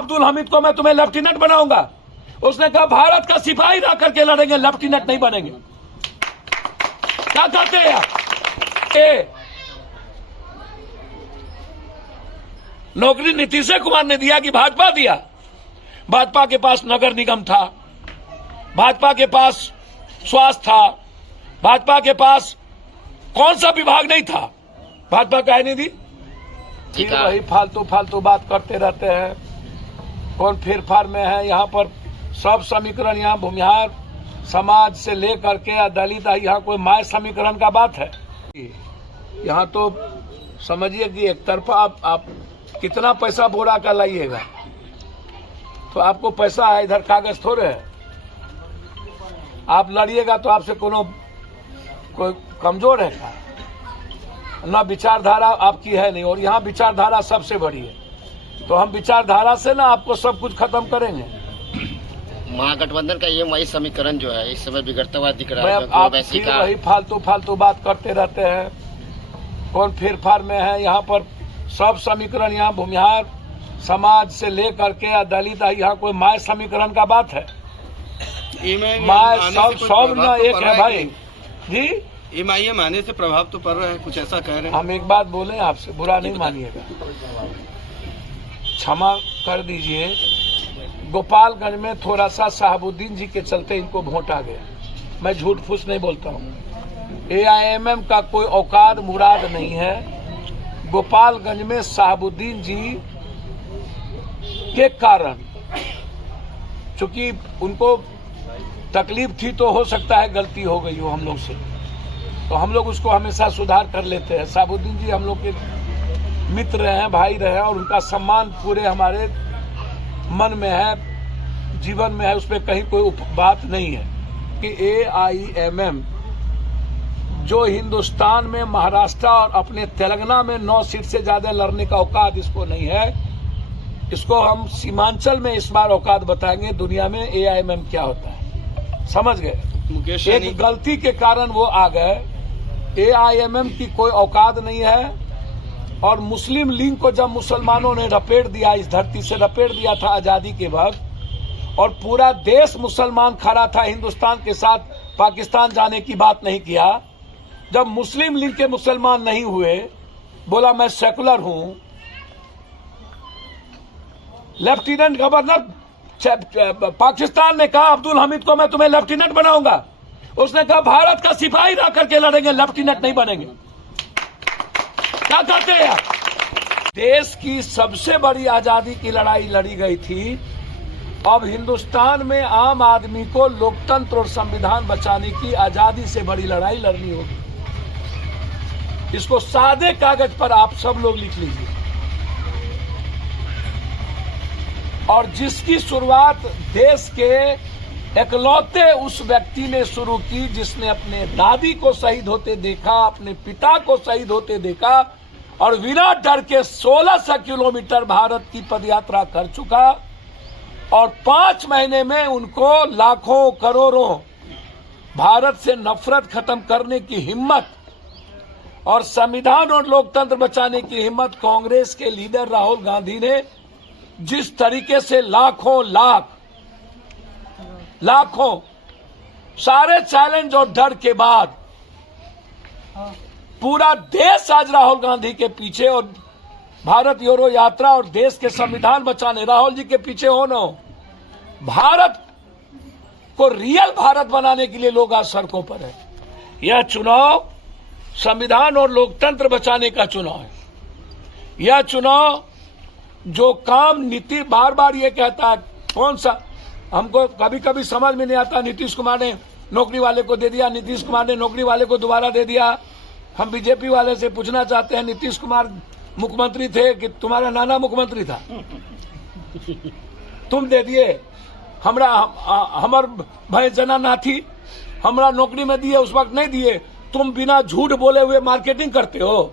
अब्दुल हमीद को मैं तुम्हें लेफ्टिनेंट बनाऊंगा। उसने कहा भारत का सिपाही रह करके लड़ेंगे, लेफ्टिनेंट नहीं बनेंगे। क्या कहते हैं आप? नौकरी नीतीश कुमार ने दिया कि भाजपा दिया? भाजपा के पास नगर निगम था, भाजपा के पास स्वास्थ्य था, भाजपा के पास कौन सा विभाग नहीं था? भाजपा का है नहीं दी। फिर वही फालतू फालतू बात करते रहते हैं। कौन फेरफार में है? यहाँ पर सब समीकरण, यहाँ भूमिहार समाज से लेकर के दलित, यहाँ कोई माय समीकरण का बात है? यहाँ तो समझिए कि एक तरफा आप कितना पैसा बोरा का लाइएगा तो आपको पैसा है, इधर कागज थोड़े है। आप लड़िएगा तो आपसे कोई कमजोर है क्या? ना विचारधारा आपकी है नहीं, और यहाँ विचारधारा सबसे बड़ी है। तो हम विचारधारा से ना आपको सब कुछ खत्म करेंगे। महागठबंधन का ये वही समीकरण जो है इस समय बिगड़ता हुआ दिख रहा है। आप फिर वही फालतू बात करते रहते हैं। कौन फेरफार में है? यहाँ पर सब समीकरण, यहाँ भूमिहार समाज से लेकर के दलित, यहाँ कोई माय समीकरण का बात है? माय सब ना एक है भाई जी। MIM आने से प्रभाव तो पड़ रहा है, कुछ ऐसा कह रहे हैं। हम एक बात बोले आपसे, बुरा नहीं मानिएगा, क्षमा कर दीजिए। गोपालगंज में थोड़ा सा शहाबुद्दीन जी के चलते इनको वोट आ गया। मैं झूठ फूस नहीं बोलता हूँ। AIMM का कोई औकात मुराद नहीं है। गोपालगंज में शहाबुद्दीन जी के कारण, चूंकि उनको तकलीफ थी तो हो सकता है गलती हो गई हो हम लोग से, तो हम लोग उसको हमेशा सुधार कर लेते हैं। शहाबुद्दीन जी हम लोग के मित्र हैं, भाई रहे, और उनका सम्मान पूरे हमारे मन में है, जीवन में है। उसमें कहीं कोई बात नहीं है कि AIMM जो हिंदुस्तान में महाराष्ट्र और अपने तेलंगाना में 9 सीट से ज्यादा लड़ने का औकात इसको नहीं है। इसको हम सीमांचल में इस बार औकात बताएंगे दुनिया में AIMM क्या होता है, समझ गए? एक गलती के कारण वो आ गए। AIMM की कोई औकात नहीं है। और मुस्लिम लीग को जब मुसलमानों ने रपेट दिया, इस धरती से रपेट दिया था आजादी के वक्त, और पूरा देश मुसलमान खड़ा था हिंदुस्तान के साथ, पाकिस्तान जाने की बात नहीं किया। जब मुस्लिम लीग के मुसलमान नहीं हुए, बोला मैं सेकुलर हूं, लेफ्टिनेंट गवर्नर पाकिस्तान ने कहा अब्दुल हमीद को मैं तुम्हें लेफ्टिनेंट बनाऊंगा। उसने कहा भारत का सिपाही रह करके लड़ेंगे, लेफ्टिनेंट नहीं बनेंगे। क्या कहते हैं आप? देश की सबसे बड़ी आजादी की लड़ाई लड़ी गई थी। अब हिंदुस्तान में आम आदमी को लोकतंत्र और संविधान बचाने की आजादी से बड़ी लड़ाई लड़नी होगी। इसको सादे कागज पर आप सब लोग लिख लीजिए। और जिसकी शुरुआत देश के एकलौते उस व्यक्ति ने शुरू की जिसने अपने दादी को शहीद होते देखा, अपने पिता को शहीद होते देखा, और बिना डर के 1600 किलोमीटर भारत की पदयात्रा कर चुका, और 5 महीने में उनको लाखों करोड़ों भारत से नफरत खत्म करने की हिम्मत और संविधान और लोकतंत्र बचाने की हिम्मत कांग्रेस के लीडर राहुल गांधी ने जिस तरीके से लाखों सारे चैलेंज और डर के बाद पूरा देश आज राहुल गांधी के पीछे, और भारत जोड़ो यात्रा और देश के संविधान बचाने राहुल जी के पीछे होना, भारत को रियल भारत बनाने के लिए लोग आज सड़कों पर है। यह चुनाव संविधान और लोकतंत्र बचाने का चुनाव है। यह चुनाव जो काम नीति बार बार ये कहता है, कौन सा हमको कभी कभी समझ में नहीं आता। नीतीश कुमार ने नौकरी वाले को दे दिया, नीतीश कुमार ने नौकरी वाले को दोबारा दे दिया। हम बीजेपी वाले से पूछना चाहते हैं, नीतीश कुमार मुख्यमंत्री थे कि तुम्हारा नाना मुख्यमंत्री था? तुम दे दिए। हमार भाई जना नाथी हमरा नौकरी में दिए, उस वक्त नहीं दिए। तुम बिना झूठ बोले हुए मार्केटिंग करते हो,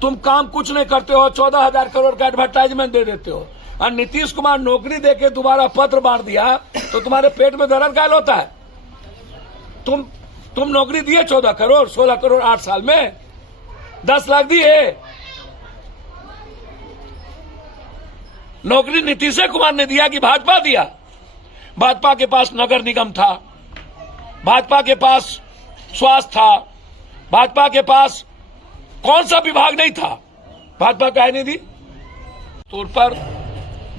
तुम काम कुछ नहीं करते हो, 14,000 करोड़ का एडवर्टाइजमेंट दे देते हो। और नीतीश कुमार नौकरी देके दोबारा पत्र बांट दिया तो तुम्हारे पेट में दर्द कायल होता है। तुम नौकरी दिए 14 करोड़ 16 करोड़ 8 साल में 10 लाख दिए। नौकरी नीतीश कुमार ने दिया कि भाजपा दिया? भाजपा के पास नगर निगम था, भाजपा के पास स्वास्थ्य था, भाजपा के पास कौन सा विभाग नहीं था? भाजपा काहे नहीं दी? तौर पर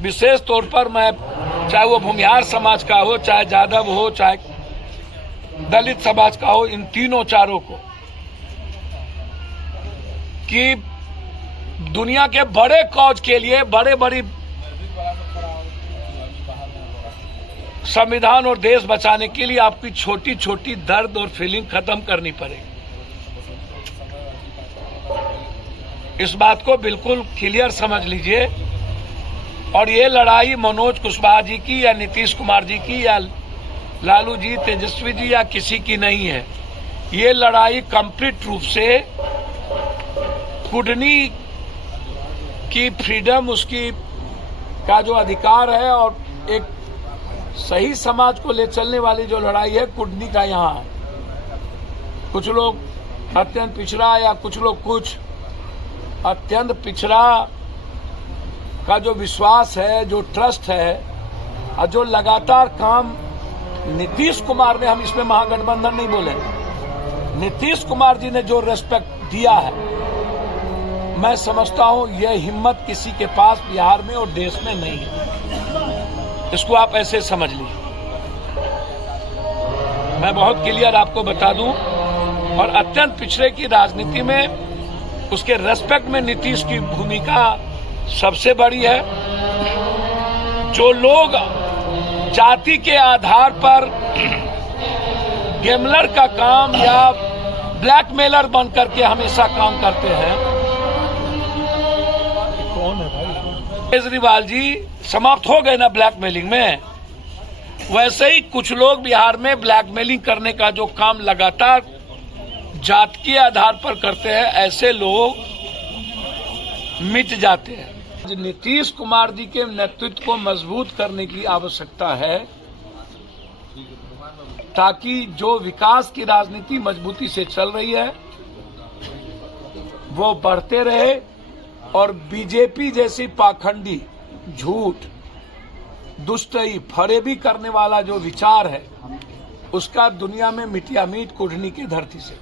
विशेष तौर पर मैं, चाहे वो भूमिहार समाज का हो, चाहे जादव हो, चाहे दलित समाज का हो, इन तीनों चारों को कि दुनिया के बड़े कॉज के लिए, बड़े बड़ी संविधान और देश बचाने के लिए आपकी छोटी छोटी दर्द और फीलिंग खत्म करनी पड़ेगी। इस बात को बिल्कुल क्लियर समझ लीजिए। और ये लड़ाई मनोज कुशवाहा जी की या नीतीश कुमार जी की या लालू जी, तेजस्वी जी या किसी की नहीं है। ये लड़ाई कंप्लीट रूप से कुडनी की फ्रीडम, उसकी का जो अधिकार है और एक सही समाज को ले चलने वाली जो लड़ाई है, कुडनी का यहाँ है। कुछ लोग अत्यंत पिछड़ा या कुछ लोग कुछ अत्यंत पिछड़ा का जो विश्वास है, जो ट्रस्ट है और जो लगातार काम नीतीश कुमार ने, हम इसमें महागठबंधन नहीं बोले, नीतीश कुमार जी ने जो रेस्पेक्ट दिया है, मैं समझता हूं यह हिम्मत किसी के पास बिहार में और देश में नहीं है। इसको आप ऐसे समझ लीजिए। मैं बहुत क्लियर आपको बता दूं, और अत्यंत पिछड़े की राजनीति में उसके रेस्पेक्ट में नीतीश की भूमिका सबसे बड़ी है। जो लोग जाति के आधार पर गैमलर का काम या ब्लैकमेलर बन करके हमेशा काम करते हैं, कौन है भाई? केजरीवाल जी समाप्त हो गए ना ब्लैकमेलिंग में। वैसे ही कुछ लोग बिहार में ब्लैकमेलिंग करने का जो काम लगातार जात के आधार पर करते हैं, ऐसे लोग मिट जाते हैं। नीतीश कुमार जी के नेतृत्व को मजबूत करने की आवश्यकता है, ताकि जो विकास की राजनीति मजबूती से चल रही है वो बढ़ते रहे, और बीजेपी जैसी पाखंडी, झूठ, दुष्टई, फरेबी करने वाला जो विचार है, उसका दुनिया में मिटिया मीट कुढ़नी की धरती से